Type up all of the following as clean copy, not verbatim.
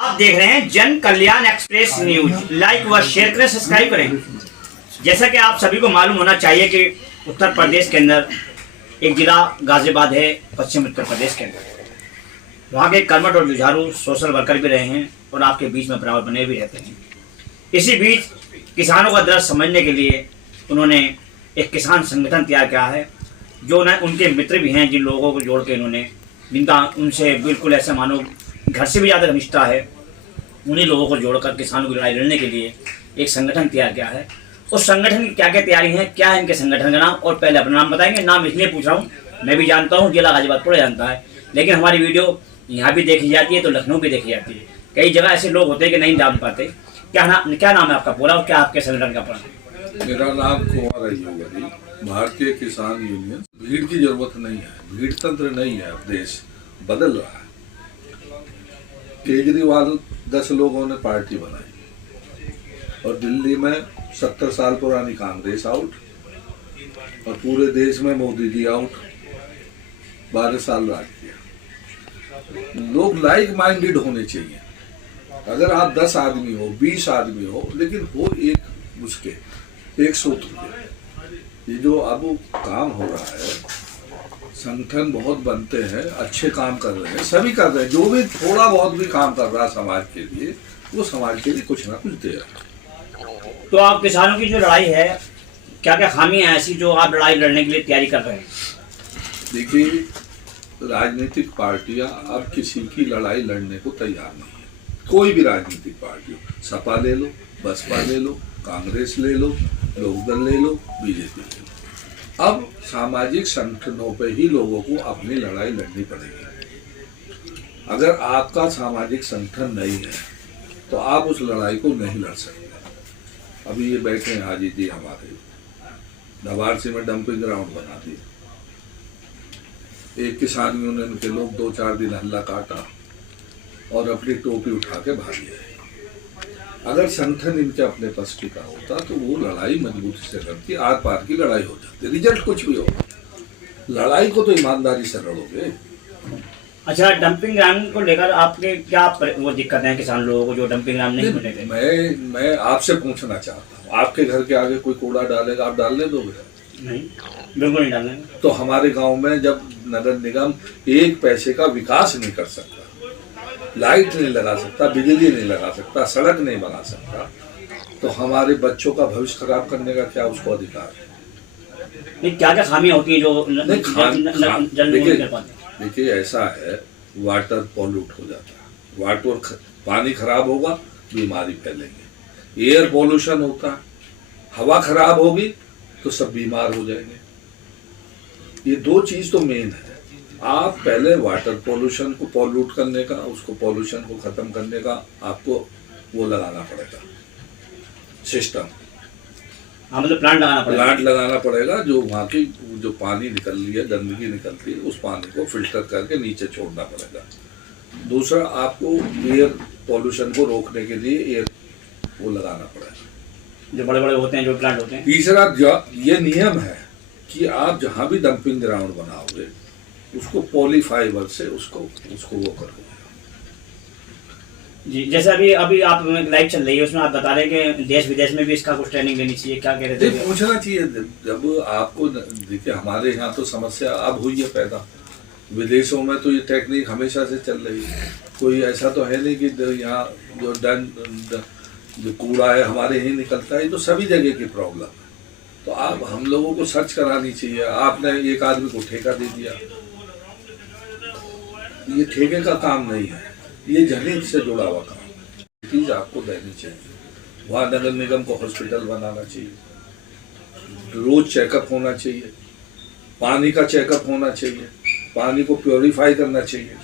आप देख रहे हैं जन कल्याण एक्सप्रेस न्यूज। लाइक व शेयर करें, सब्सक्राइब करें। जैसा कि आप सभी को मालूम होना चाहिए कि उत्तर प्रदेश के अंदर एक जिला गाजियाबाद है, पश्चिम उत्तर प्रदेश के अंदर। वहाँ के कर्मठ और जुझारू सोशल वर्कर भी रहे हैं और आपके बीच में बराबर बने भी रहते हैं। इसी बीच किसानों का दर्द समझने के लिए उन्होंने एक किसान संगठन तैयार किया है, जो न उनके मित्र भी हैं, जिन लोगों को जोड़ के इन्होंने, जिनका उनसे बिल्कुल ऐसा मानो घर से भी ज़्यादा घनिष्ठता है, उन्हीं लोगों को जोड़कर किसानों की लड़ाई लड़ने के लिए एक संगठन तैयार किया है। उस संगठन की क्या क्या तैयारी है, क्या है इनके संगठन का नाम, और पहले अपना नाम बताएंगे। नाम इसलिए पूछ रहा हूँ, मैं भी जानता हूँ, जिला गाजियाबाद पूरा जानता है, लेकिन हमारी वीडियो यहाँ भी देखी जाती है तो लखनऊ भी देखी जाती है। कई जगह ऐसे लोग होते हैं कि नहीं जान पाते। क्या नाम है आपका पूरा और क्या आपके संगठन का पूरा? मेरा नाम कुंवर अय्यूब, भारतीय किसान यूनियन। भीड़ की जरूरत नहीं है, भीड़ तंत्र नहीं है, देश बदल रहा है। केजरीवाल 10 लोगों ने पार्टी बनाई और दिल्ली में 70 साल पुरानी कांग्रेस आउट और पूरे देश में मोदी जी आउट। 12 साल राज किया। लोग लाइक माइंडेड होने चाहिए। अगर आप 10 आदमी हो, 20 आदमी हो, लेकिन हो एक उसके एक सूत्र के। ये जो अब काम हो रहा है, संगठन बहुत बनते हैं, अच्छे काम कर रहे हैं, सभी कर रहे हैं। जो भी थोड़ा बहुत भी काम कर रहा है समाज के लिए, वो समाज के लिए कुछ ना कुछ दे रहा है। तो आप किसानों की जो लड़ाई है, क्या क्या खामियां ऐसी जो आप लड़ाई लड़ने के लिए तैयारी कर रहे हैं? देखिए, राजनीतिक पार्टियां अब किसी की लड़ाई लड़ने को तैयार नहीं है। कोई भी राजनीतिक पार्टी हो, सपा ले लो, बसपा ले लो, कांग्रेस ले लो, लोकदल ले लो, बीजेपी ले लो। अब सामाजिक संगठनों पे ही लोगों को अपनी लड़ाई लड़नी पड़ेगी। अगर आपका सामाजिक संगठन नहीं है तो आप उस लड़ाई को नहीं लड़ सकते। अभी ये बैठे हैं हाजी जी हमारे, धवारसी में डंपिंग ग्राउंड बना दिया। एक किसान यूनियन के लोग 2-4 दिन हल्ला काटा और अपनी टोपी उठा के भाग गए। अगर संगठन इनके अपने पास टिका होता तो वो लड़ाई मजबूती से लड़ती, आर पार की लड़ाई हो जाती। रिजल्ट कुछ भी हो, लड़ाई को तो ईमानदारी से लड़ोगे। अच्छा, डंपिंग ग्राउंड को लेकर आपके क्या वो दिक्कत है किसान लोगों को जो डंपिंग ग्राउंड नहीं मिलेगा? मैं आपसे पूछना चाहता हूँ, आपके घर के आगे कोई कूड़ा डालेगा, आप डालने दोगे? नहीं, बिल्कुल नहीं डालेंगे। तो हमारे गांव में जब नगर निगम 1 पैसे का विकास नहीं कर सकता, लाइट नहीं लगा सकता, बिजली नहीं लगा सकता, सड़क नहीं बना सकता, तो हमारे बच्चों का भविष्य खराब करने का क्या उसको अधिकार है? नहीं, क्या क्या खामियां होती है जो देखिए, ऐसा है, वाटर पॉल्यूट हो जाता है, पानी खराब होगा, बीमारी फैलेंगे। एयर पॉल्यूशन होता है, हवा खराब होगी तो सब बीमार हो जाएंगे। ये 2 चीज तो मेन है। आप पहले वाटर पॉल्यूशन को पॉल्यूट करने का, उसको पॉल्यूशन को खत्म करने का आपको वो लगाना पड़ेगा, सिस्टम। हाँ, मतलब प्लांट लगाना पड़ेगा जो वहाँ की जो पानी निकल रही है, गंदगी निकलती है, उस पानी को फिल्टर करके नीचे छोड़ना पड़ेगा। दूसरा, आपको एयर पॉल्यूशन को रोकने के लिए एयर वो लगाना पड़ेगा, जो बड़े बड़े होते हैं, जो प्लांट होते हैं। तीसरा, ये नियम है कि आप जहाँ भी डंपिंग ग्राउंड बनाओगे उसको पॉलीफाइबर से उसको वो करोगे। जी, जैसे अभी आप लाइव चल रही है, उसमें आप बता रहे हैं कि देश विदेश में भी इसका कुछ ट्रेनिंग लेनी चाहिए, क्या कह रहे थे? पूछना चाहिए। जब आपको देखिए, हमारे यहाँ तो समस्या अब हुई है पैदा, विदेशों में तो ये टेक्निक हमेशा से चल रही है। कोई ऐसा तो है नहीं कि यहाँ जो कूड़ा है हमारे यहीं निकलता है। तो सभी जगह की प्रॉब्लम है। तो आप हम लोगों को सर्च करानी चाहिए। आपने एक आदमी को ठेका दे दिया, ये ठेके का काम नहीं है, ये जमीन से जुड़ा हुआ काम है। चीज आपको देनी चाहिए। वहाँ नगर निगम को हॉस्पिटल बनाना चाहिए, रोज चेकअप होना चाहिए, पानी का चेकअप होना चाहिए, पानी को प्योरीफाई करना चाहिए।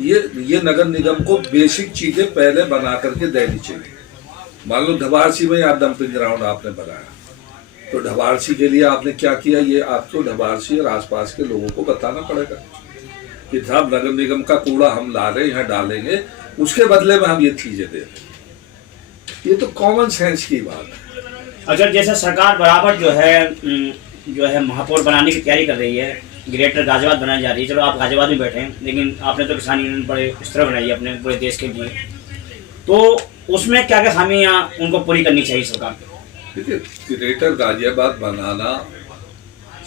ये नगर निगम को बेसिक चीजें पहले बना करके देनी चाहिए। मान लो ढबारसी में आप डंपिंग ग्राउंड आपने बनाया, तो ढबारसी के लिए आपने क्या किया, ये आपको ढबारसी और आसपास के लोगों को बताना पड़ेगा कि साहब नगर निगम का कूड़ा हम ला रहे हैं, यहाँ डालेंगे, उसके बदले में हम ये चीजें दे रहे हैं। ये तो कॉमन सेंस की बात है। अगर जैसे सरकार बराबर जो है महापौर बनाने की तैयारी कर रही है, ग्रेटर गाजियाबाद बनाई जा रही है। चलो आप गाजियाबाद में बैठे हैं, लेकिन आपने तो किसान यूनियन बड़े इस तरह बनाई है अपने पूरे देश के लिए, तो उसमें क्या क्या खामियां उनको पूरी करनी चाहिए सरकार को? देखिए, ग्रेटर गाजियाबाद बनाना,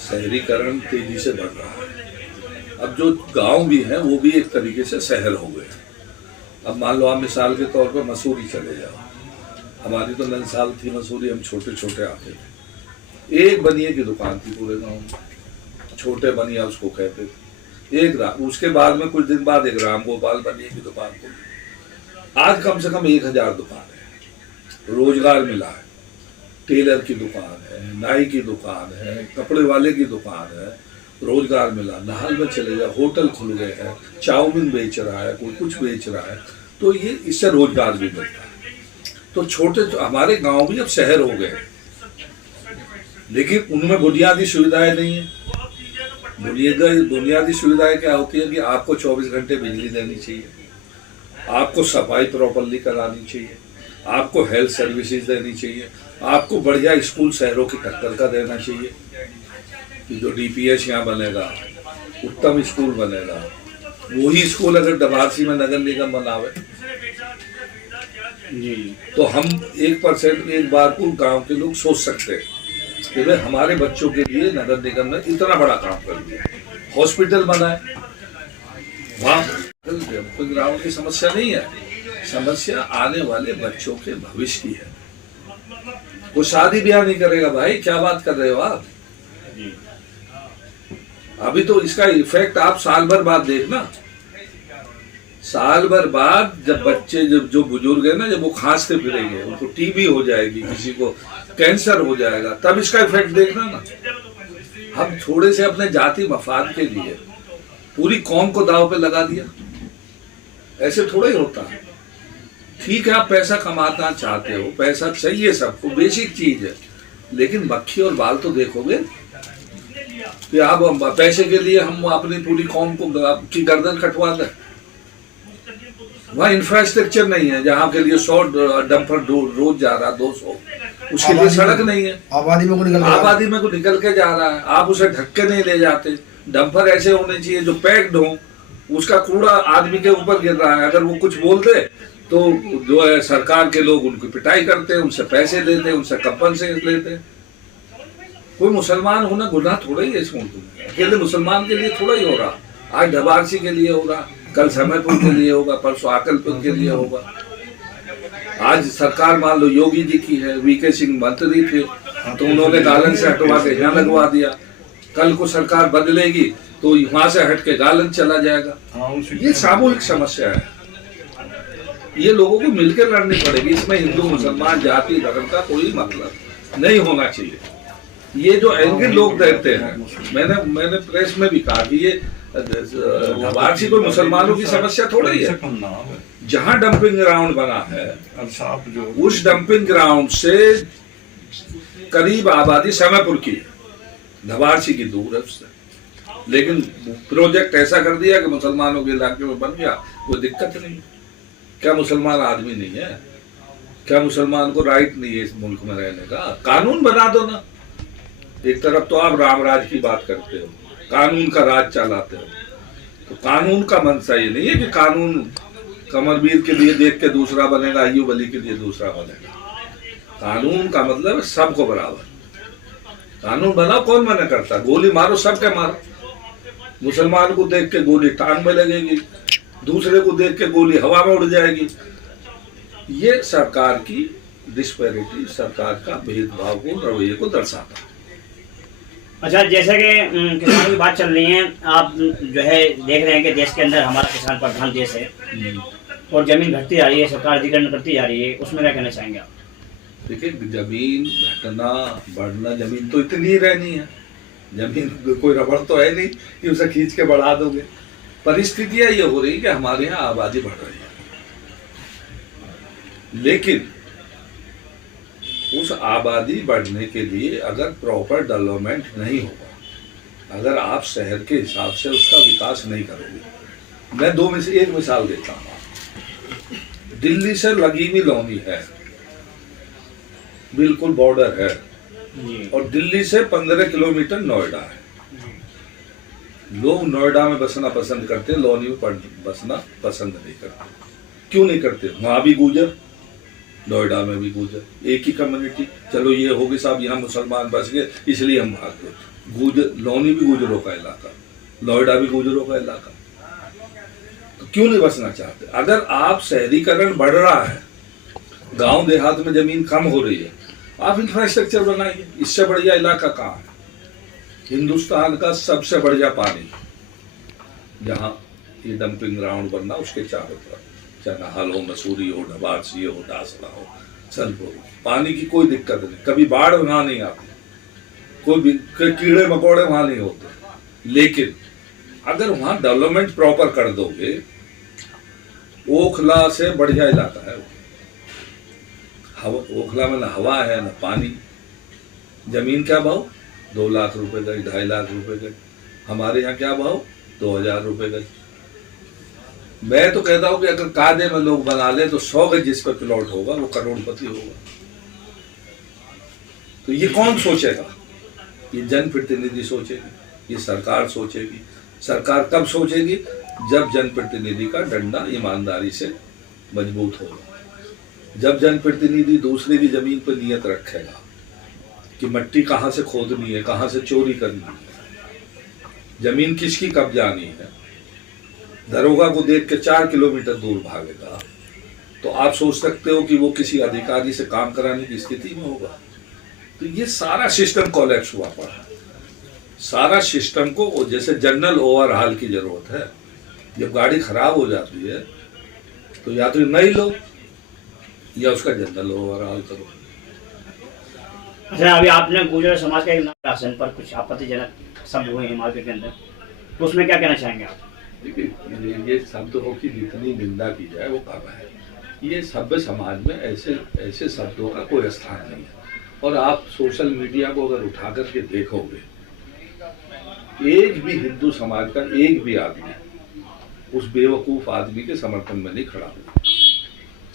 शहरीकरण तेजी से बढ़ रहा है। अब जो गांव भी हैं वो भी एक तरीके से शहर हो गए। अब मान लो आप मिसाल के तौर पर मसूरी चले जाओ, हमारी तो नंसाल थी मसूरी, हम छोटे छोटे आते थे, एक बनिए की दुकान थी पूरे गांव में, छोटे बनिया उसको कहते थे। उसके बाद में कुछ दिन बाद एक राम गोपाल बनिए की दुकान खुली। आज कम से कम 1000 दुकान है, रोजगार मिला है। टेलर की दुकान है, नाई की दुकान है, कपड़े वाले की दुकान है, रोजगार मिला। नाहल में चले जाओ, होटल खुल गए हैं, चाउमीन बेच रहा है, कोई कुछ बेच रहा है, तो ये इससे रोजगार भी मिलता है। तो छोटे हमारे गांव भी अब शहर हो गए, लेकिन उनमें बुनियादी सुविधाएं नहीं है। बुनियादी सुविधाएं क्या होती है कि आपको 24 घंटे बिजली देनी चाहिए, आपको सफाई प्रॉपरली करानी चाहिए, आपको हेल्थ सर्विसेज देनी चाहिए, आपको बढ़िया स्कूल शहरों की टक्कर का देना चाहिए कि जो DPS यहाँ बनेगा, उत्तम स्कूल बनेगा। वही स्कूल अगर डबारसी में नगर निगम बनावे जी, तो हम 1% एक बार को गांव के लोग सोच सकते हैं कि भाई हमारे बच्चों के लिए नगर निगम ने इतना बड़ा काम कर दिया, हॉस्पिटल बनाए। वहाँ ग्राउंड की समस्या नहीं है, समस्या आने वाले बच्चों के भविष्य की है। वो शादी ब्याह नहीं करेगा भाई, क्या बात कर रहे हो आप? अभी तो इसका इफेक्ट आप साल भर बाद देखना। साल भर बाद जब बच्चे, जब जो बुजुर्ग है ना, जब वो खांसते फिरेंगे, उनको TB हो जाएगी, किसी को कैंसर हो जाएगा, तब इसका इफेक्ट देखना ना। हम थोड़े से अपने जाति मफाद के लिए पूरी कौम को दांव पे लगा दिया, ऐसे थोड़ा ही होता है। ठीक है, आप पैसा कमाना चाहते हो, पैसा चाहिए सबको, बेसिक चीज है, लेकिन मक्खी और बाल तो देखोगे कि आप पैसे के लिए हम अपनी पूरी कौम को की गर्दन कटवा दें। वहाँ इंफ्रास्ट्रक्चर नहीं है, जहाँ के लिए 100 डंपर रोज जा रहा, 200, उसके लिए सड़क नहीं है। आबादी में को निकल के जा रहा है, आप उसे ढक के नहीं ले जाते। डंपर ऐसे होने चाहिए जो पैक्ड हो, उसका कूड़ा आदमी के ऊपर गिर रहा है, अगर वो कुछ बोल दे तो जो है सरकार के लोग उनकी पिटाई करते हैं, उनसे पैसे लेते हैं, उनसे कंपनसेशन लेते हैं। कोई मुसलमान होना गुनाह थोड़ा ही है इस मुल्क में, अकेले मुसलमान के लिए थोड़ा ही हो रहा। आज डबारसी के लिए हो रहा, कल समयपुर के लिए होगा, परसों आकलपुर के लिए होगा। आज सरकार मान लो योगी जी की है, VK सिंह मंत्री थे तो उन्होंने गालन से हटवा के यहाँ लगवा दिया, कल को सरकार बदलेगी तो वहां से हट के गालन चला जाएगा। ये सामूहिक समस्या है, ये लोगों को मिलकर लड़नी पड़ेगी। इसमें हिंदू मुसलमान जाति धर्म का कोई मतलब नहीं होना चाहिए। ये जो एंग्री लोग रहते हैं, मैंने प्रेस में भी कहा कि ये डबारसी कोई मुसलमानों की समस्या थोड़ी है। जहां डंपिंग ग्राउंड बना है, उस डंपिंग ग्राउंड से करीब आबादी समयपुर की, डबारसी की दूर है उससे, लेकिन प्रोजेक्ट ऐसा कर दिया कि मुसलमानों के इलाके में बन गया, कोई दिक्कत नहीं। क्या मुसलमान आदमी नहीं है? क्या मुसलमान को राइट नहीं है इस मुल्क में रहने का? कानून बना दो ना। एक तरफ तो आप राम राज की बात करते हो, कानून का राज चलाते हो, तो कानून का मंशा ये नहीं है कि कानून कमरवीर के लिए देख के दूसरा बनेगा, अय्यूब अली के लिए दूसरा बनेगा। कानून का मतलब है सबको बराबर। कानून बनाओ, कौन मना करता? गोली मारो, सबके मारो। मुसलमान को देख के गोली टांग में लगेगी, दूसरे को देख के गोली हवा में उड़ जाएगी। ये सरकार की डिस्पैरिटी, सरकार का भेदभाव को, रवैये को दर्शाता है। अच्छा, जैसे कि किसानों की बात चल रही है, आप जो है देख रहे हैं कि देश के अंदर हमारा किसान प्रधान देश है और जमीन घटती जा रही है, सरकार अधिग्रहण करती जा रही है, उसमें क्या कहना चाहेंगे आप? देखिए, जमीन घटना बढ़ना, जमीन तो इतनी ही रहनी है, जमीन कोई रबड़ तो है नहीं कि उसे खींच के बढ़ा दोगे। परिस्थितियां ये हो रही कि हमारे यहाँ आबादी बढ़ रही है, लेकिन उस आबादी बढ़ने के लिए अगर प्रॉपर डेवलपमेंट नहीं होगा, अगर आप शहर के हिसाब से उसका विकास नहीं करोगे। मैं एक मिसाल देता हूँ। दिल्ली से लगी हुई लौनी है, बिल्कुल बॉर्डर है, और दिल्ली से 15 किलोमीटर नोएडा है। लोग नोएडा में बसना पसंद करते, लोनी में बसना पसंद नहीं करते। क्यों नहीं करते? वहाँ भी गुजर, नोएडा में भी गुजर, एक ही कम्युनिटी। चलो ये होगी साहब यहाँ मुसलमान बस गए इसलिए हम भाग गए। गुजर, लोनी भी गुजरों का इलाका, नोएडा भी गुजरों का इलाका, तो क्यों नहीं बसना चाहते? अगर आप शहरीकरण बढ़ रहा है, गांव देहात में जमीन कम हो रही है, आप इंफ्रास्ट्रक्चर बनाइए। इससे बढ़िया इलाका कहाँ है? हिंदुस्तान का सबसे बढ़िया पानी, जहाँ ये डंपिंग ग्राउंड बनना उसके चारों तरफ, चाहे नहाल हो, मसूरी हो, नवासी हो, डासना हो, सल्प हो, पानी की कोई दिक्कत नहीं। कभी बाढ़ वहां नहीं आती, कोई कीड़े मकोड़े वहां नहीं होते। लेकिन अगर वहां डेवलपमेंट प्रॉपर कर दोगे, ओखला से बढ़िया इलाका है वो। ओखला में न हवा है न पानी। जमीन क्या भाव? 2 लाख रुपए गज, 2.5 लाख रुपए गज। हमारे यहाँ क्या भाव? 2000 रुपए गज। मैं तो कहता हूं कि अगर कायदे में लोग बना ले तो 100 गज जिस पर प्लॉट होगा वो करोड़पति होगा। तो ये कौन सोचेगा? ये जनप्रतिनिधि सोचेगी, ये सरकार सोचेगी। सरकार कब सोचेगी? जब जनप्रतिनिधि का डंडा ईमानदारी से मजबूत होगा, जब जनप्रतिनिधि दूसरे की जमीन पर नियत रखेगा कि मिट्टी कहाँ से खोदनी है, कहाँ से चोरी करनी है, जमीन किसकी कब्जानी है, दरोगा को देख के 4 किलोमीटर दूर भागेगा, तो आप सोच सकते हो कि वो किसी अधिकारी से काम कराने की स्थिति में होगा। तो ये सारा सिस्टम कोलैप्स हुआ पड़ा है। सारा सिस्टम को जैसे जनरल ओवरहाल की जरूरत है। जब गाड़ी खराब हो जाती है तो या तो नई लो या उसका जनरल ओवरहाल करो। अच्छा, अभी आपने गुर्जर समाज का एक राशन पर कुछ आपत्तिजनक शब्द हुए हैं मार्केट के अंदर, तो उसमें क्या कहना चाहेंगे आप? देखिए, ये शब्दों की जितनी निंदा की जाए वो कम है। ये सभ्य समाज में ऐसे शब्दों का कोई स्थान नहीं है। और आप सोशल मीडिया को अगर उठा करके देखोगे, एक भी हिंदू समाज का एक भी आदमी उस बेवकूफ आदमी के समर्थन में नहीं खड़ा हो।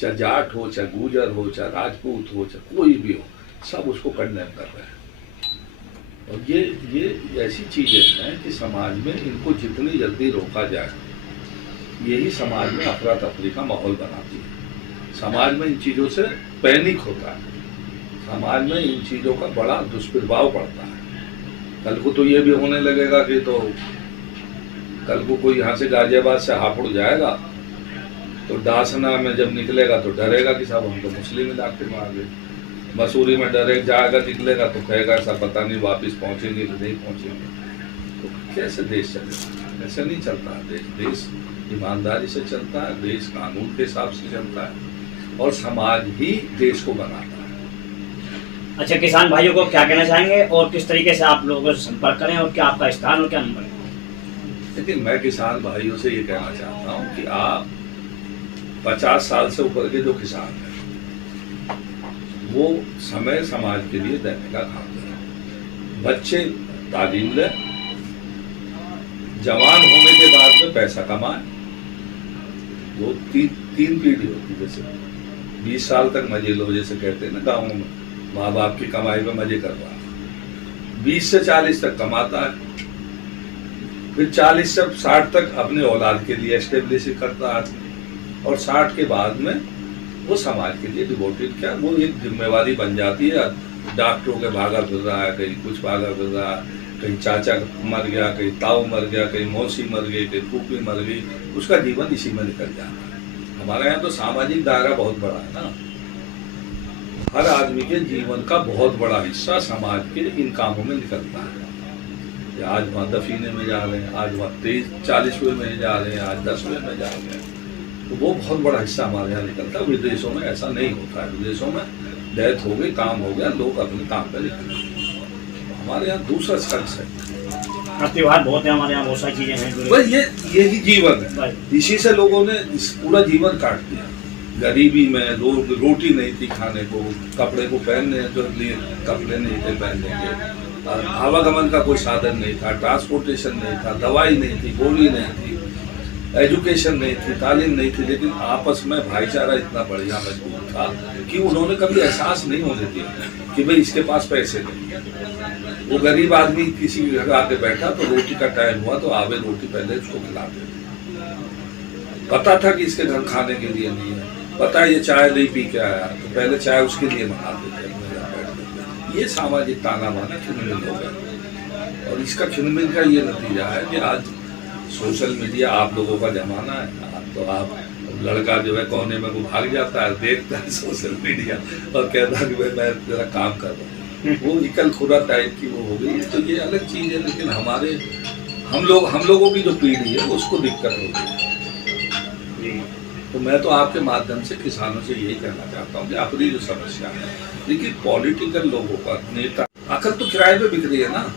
चाहे जाट हो, चाहे गुर्जर हो, चाहे राजपूत हो, चाहे कोई भी हो, सब उसको कंडेम कर रहे हैं। और ये ऐसी चीजें हैं कि समाज में इनको जितनी जल्दी रोका जाए, यही समाज में अफरा तफरी का माहौल बनाती है। समाज में इन चीजों से पैनिक होता है, समाज में इन चीजों का बड़ा दुष्प्रभाव पड़ता है। कल को तो ये भी होने लगेगा कि तो कल को कोई यहाँ से गाजियाबाद से हापुड़ जाएगा तो डासना में जब निकलेगा तो डरेगा कि साहब हम तो मुस्लिम इलाके में आ गए। मसूरी में डरे जाएगा, निकलेगा तो कहेगा ऐसा पता नहीं वापस पहुंचेंगे कि नहीं पहुंचेंगे। तो कैसे देश चलेगा? ऐसे नहीं चलता है देश ईमानदारी से चलता है, देश कानून के हिसाब से चलता है और समाज ही देश को बनाता है। अच्छा, किसान भाइयों को क्या कहना चाहेंगे और किस तरीके से आप लोगों से संपर्क करें और क्या आपका स्थान और क्या नंबर है? लेकिन मैं किसान भाइयों से ये कहना चाहता हूँ कि आप 50 साल से ऊपर के जो किसान हैं वो समय समाज के लिए देने का काम करें। बच्चे तालीम लें, जवान होने के बाद में पैसा कमाएं। वो तीन पीढ़ी होती है। जैसे 20 साल तक मजे लो, जैसे कहते हैं ना गाँव में, माँ बाप की कमाई में मजे करवा। 20 से 40 तक कमाता है, फिर 40 से 60 तक अपने औलाद के लिए एस्टेब्लिश करता है और 60 के बाद में वो समाज के लिए डिवोटेड, क्या वो एक जिम्मेवारी बन जाती है। डॉक्टरों के भागा फिर रहा है, कहीं कुछ भागा फिर रहा है, कहीं चाचा मर गया, कहीं ताऊ मर गया, कहीं मौसी मर गई, कहीं फूफी मर गई, उसका जीवन इसी में निकल जाता है। हमारे यहाँ तो सामाजिक दायरा बहुत बड़ा है ना। हर आदमी के जीवन का बहुत बड़ा हिस्सा समाज के इन कामों में निकलता है। आज वहाँ दफीने में जा रहे हैं, आज वहाँ 40वें में जा रहे हैं, आज 10वें में जा रहे हैं, तो वो बहुत बड़ा हिस्सा हमारे यहाँ निकलता है। विदेशों में ऐसा नहीं होता है। विदेशों में डेथ हो गई, काम हो गया, लोग अपने काम पर निकल गए। हमारे यहाँ दूसरा स्कल्स है। त्योहार बहुत है हमारे यहाँ, बहुत सारी चीजें हैं। बस यही जीवन है। इसी से लोगों ने इस पूरा जीवन काट दिया। गरीबी में रोटी नहीं थी खाने को, कपड़े को पहनने तो लिए कपड़े नहीं थे पहनने के, आवागमन का कोई साधन नहीं था, ट्रांसपोर्टेशन नहीं था, दवाई नहीं थी, गोली नहीं थी, एजुकेशन नहीं थी, तालीम नहीं थी, लेकिन आपस में भाईचारा इतना बढ़िया मजबूत था कि उन्होंने कभी एहसास नहीं होने दिया कि भाई इसके पास पैसे नहीं। वो गरीब आदमी किसी घर आके बैठा तो रोटी का टाइम हुआ तो आवे रोटी पहले उसको खिलाते। पता था कि इसके घर खाने के लिए नहीं है, पता है ये चाय नहीं पी के आया तो पहले चाय उसके लिए मंगाते थे। ये सामाजिक ताना बाना खिनमिन हो गया, और इसका खिनमिन का ये नतीजा है कि आज सोशल मीडिया आप लोगों का जमाना है। तो आप लड़का जो है कोने में वो भाग जाता है, देखता है सोशल मीडिया और कहता है कि भाई मैं तेरा काम कर रहा हूँ, वो इकल खुदा टाइप की वो हो गई। तो ये अलग चीज़ है, लेकिन हम लोगों की जो पीढ़ी है उसको दिक्कत हो गई। तो मैं तो आपके माध्यम से किसानों से यही कहना चाहता हूँ कि अपनी जो समस्या है, लेकिन पॉलिटिकल लोगों का नेता अकल तो किराए पे बिक रही है ना।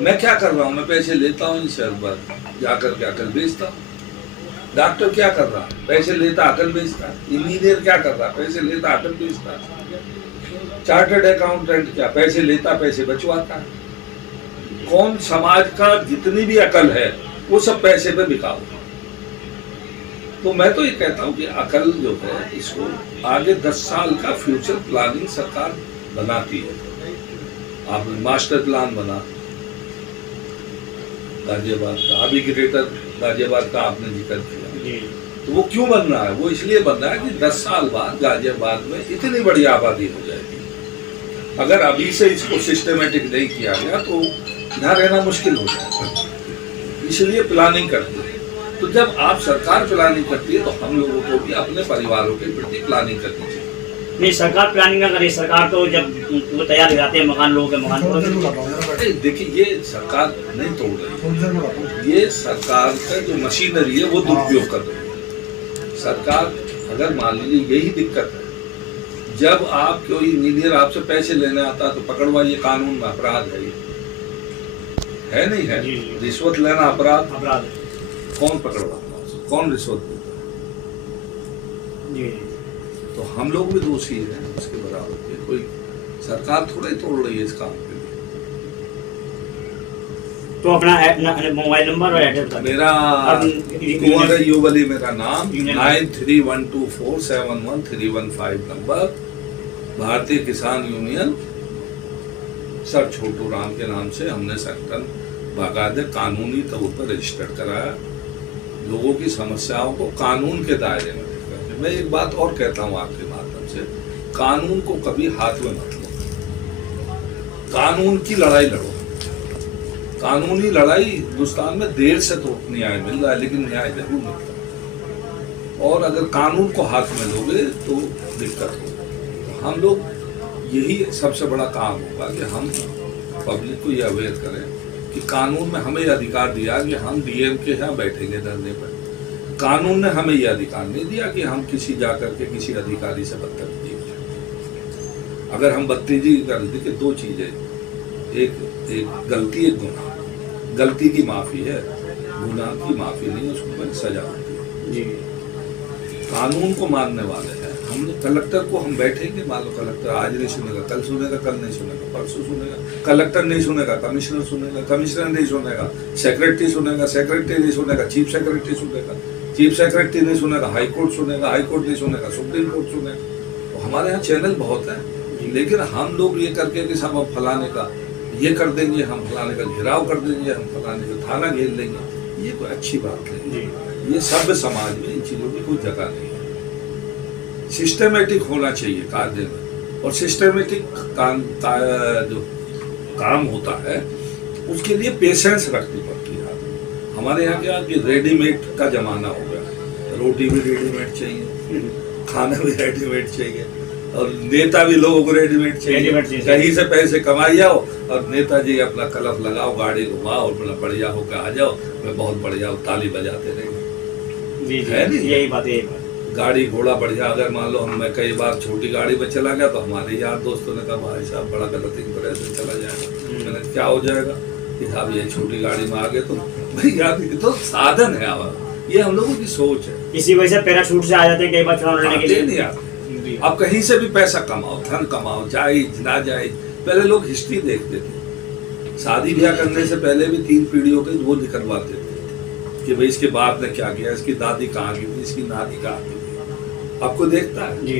मैं क्या कर रहा हूँ, मैं पैसे लेता हूँ इनसे पर जाकर के अकल बेचता हूँ। डॉक्टर क्या कर रहा है, पैसे लेता अकल बेचता है। इंजीनियर क्या कर रहा है, पैसे लेता अकल बेचता है। चार्टर्ड अकाउंटेंट क्या, पैसे लेता पैसे बचवाता है। कौन समाज का जितनी भी अकल है वो सब पैसे पे बिकाऊ। तो मैं तो ये कहता हूँ कि अकल जो है इसको आगे 10 साल का फ्यूचर प्लानिंग सरकार बनाती है। आपने मास्टर प्लान बना गाजियाबाद का, अभी ग्रेटर गाजियाबाद का आपने जिक्र किया, तो वो क्यों बन रहा है? वो इसलिए बन रहा है कि 10 साल बाद गाजियाबाद में इतनी बड़ी आबादी हो जाएगी। अगर अभी से इसको सिस्टमेटिक नहीं किया गया तो यहाँ रहना मुश्किल हो जाएगा, इसलिए प्लानिंग करते हैं। तो जब आप सरकार प्लानिंग करती है तो हम लोगों को भी अपने परिवारों के प्रति प्लानिंग करनी चाहिए। नहीं, सरकार प्लानिंग करे, सरकार तो जब वो तैयार हो जाते हैं मकान, लोगों के मकान देखिए ये सरकार नहीं तोड़ रही, ये सरकार का जो मशीनरी है वो दुरुपयोग कर रही है। सरकार अगर मान लीजिए यही दिक्कत है, जब आप कोई इंजीनियर आपसे पैसे लेने आता है तो पकड़वाइए, कानून में अपराध है नहीं है? रिश्वत लेना अपराध है। कौन पकड़वाता है, कौन रिश्वत देता है? तो हम लोग भी दोषी हैं उसके बराबर के। कोई सरकार थोड़ा ही तोड़ रही है इस काम के लिए। तो अपना मोबाइल नंबर और एड्रेस मेरा कुंवर अय्यूब अली मेरा नाम, 9312471315 नंबर, भारतीय किसान यूनियन सर छोटू राम के नाम से हमने संगठन बाकायदे कानूनी तौर पर रजिस्टर्ड कराया। लोगों की समस्याओं को कानून के दायरे में देखकर। मैं एक बात और कहता हूँ आपके माध्यम से, कानून को कभी हाथ में मत लो, कानून की लड़ाई लड़ो। कानूनी लड़ाई हिंदुस्तान में देर से तो न्याय मिल रहा है, लेकिन न्याय जरूर मिलता है। और अगर कानून को हाथ में लोगे तो दिक्कत होगी। तो हम लोग यही सबसे बड़ा काम होगा कि हम पब्लिक को ये अवेयर करें कि कानून में हमें यह अधिकार दिया कि हम डीएम के यहाँ बैठेंगे धरने पर। कानून ने हमें यह अधिकार नहीं दिया कि हम किसी जाकर के किसी अधिकारी से बदतमीजी करें। अगर हम बदतमीजी कर देखिए, दो चीजें, एक गलती एक गुनाह। गलती की माफी है, गुनाह की माफी नहीं, उसको सजा होती है जी। कानून को मानने वाले हैं हम। कलेक्टर को हम बैठेंगे, मान लो कलेक्टर आज नहीं सुनेगा, कल सुनेगा, कल नहीं सुनेगा, परसों सुनेगा। कलेक्टर नहीं सुनेगा, कमिश्नर सुनेगा, कमिश्नर नहीं सुनेगा, सेक्रेटरी सुनेगा, सेक्रेटरी नहीं सुनेगा, चीफ सेक्रेटरी सुनेगा, चीफ सेक्रेटरी नहीं सुनेगा, हाई कोर्ट सुनेगा, हाई कोर्ट नहीं सुनेगा, सुप्रीम कोर्ट सुनेगा। तो हमारे यहाँ चैनल बहुत है, लेकिन हम लोग ये करके कि सब हम फलाने का ये कर देंगे, हम फलाने का घेराव कर देंगे, हम फलाने का थाना घेर लेंगे, ये कोई अच्छी बात नहीं। ये सभ्य समाज में इन चीजों की कोई जगह नहीं है। सिस्टमेटिक होना चाहिए कार्य में, और सिस्टमेटिक जो काम होता है उसके लिए पेशेंस रखनी पड़ती है। हमारे यहाँ क्या कि रेडीमेड का जमाना हो गया, रोटी भी रेडीमेड चाहिए, खाना भी रेडीमेड चाहिए, और नेता भी लोगों को रेडीमेड चाहिए। कहीं से पैसे कमाई जाओ और नेताजी अपना कलफ लगाओ, गाड़ी घुमाओ और अपना बढ़िया होकर आ जाओ, मैं बहुत बढ़िया ताली बजाते रहेंगे। है नहीं, यही बात है। गाड़ी घोड़ा बढ़िया, अगर मान लो मैं कई बार छोटी गाड़ी में चला गया तो हमारे यार दोस्तों ने कहा भाई साहब बड़ा गलत इंप्रेशन चला जाएगा। मैंने क्या हो जाएगा कि साहब ये छोटी गाड़ी में आ गए तो भाई यार ये तो साधन है। ये हम लोगों की सोच है, इसी वजह से पैराशूट से आ जाते हैं कई बार चुनाव लड़ने के लिए। नहीं यार, अब कहीं से भी पैसा कमाओ, धन कमाओ, जायज ना जायज। पहले लोग हिस्ट्री देखते थे, शादी ब्याह करने से पहले भी 3 पीढ़ियों के वो निकलवाते थे कि भाई इसके बाप ने क्या किया, इसकी दादी कहाँ की थी, इसकी नानी कहाँ की थी, आपको देखता है। जी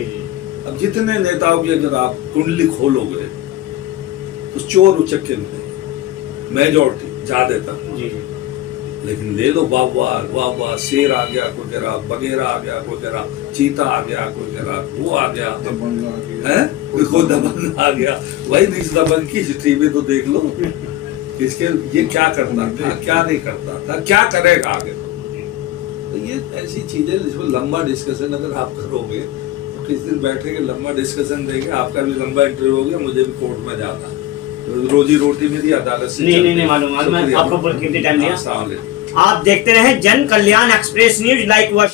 अब जितने नेताओं की अगर आप कुंडली खोलोगे तो चोर उचक्के मिलेंगे, मेजॉरिटी ज्यादातर। जी लेकिन ले लो वाह शेर आ गया, कोई कह रहा बगेरा आ गया, कोई कह रहा चीता आ गया, कोई कह रहा वो आ गया है, कोई दबंग आ गया। वही इस दबंग की हिस्ट्री में तो देख लो इसके ये क्या करता था, क्या नहीं करता था, क्या करेगा आगे। तो ये ऐसी चीजें जिसमें लंबा डिस्कशन अगर आप करोगे तो किस दिन बैठे के लंबा डिस्कशन देंगे, आपका भी लंबा इंटरव्यू हो गया, मुझे भी कोर्ट में जाना, तो रोजी रोटी मेरी अदालत से नहीं मालूम है, आपको कितने टाइम दिया। हाँ, आप देखते रहे जन कल्याण एक्सप्रेस न्यूज, लाइक व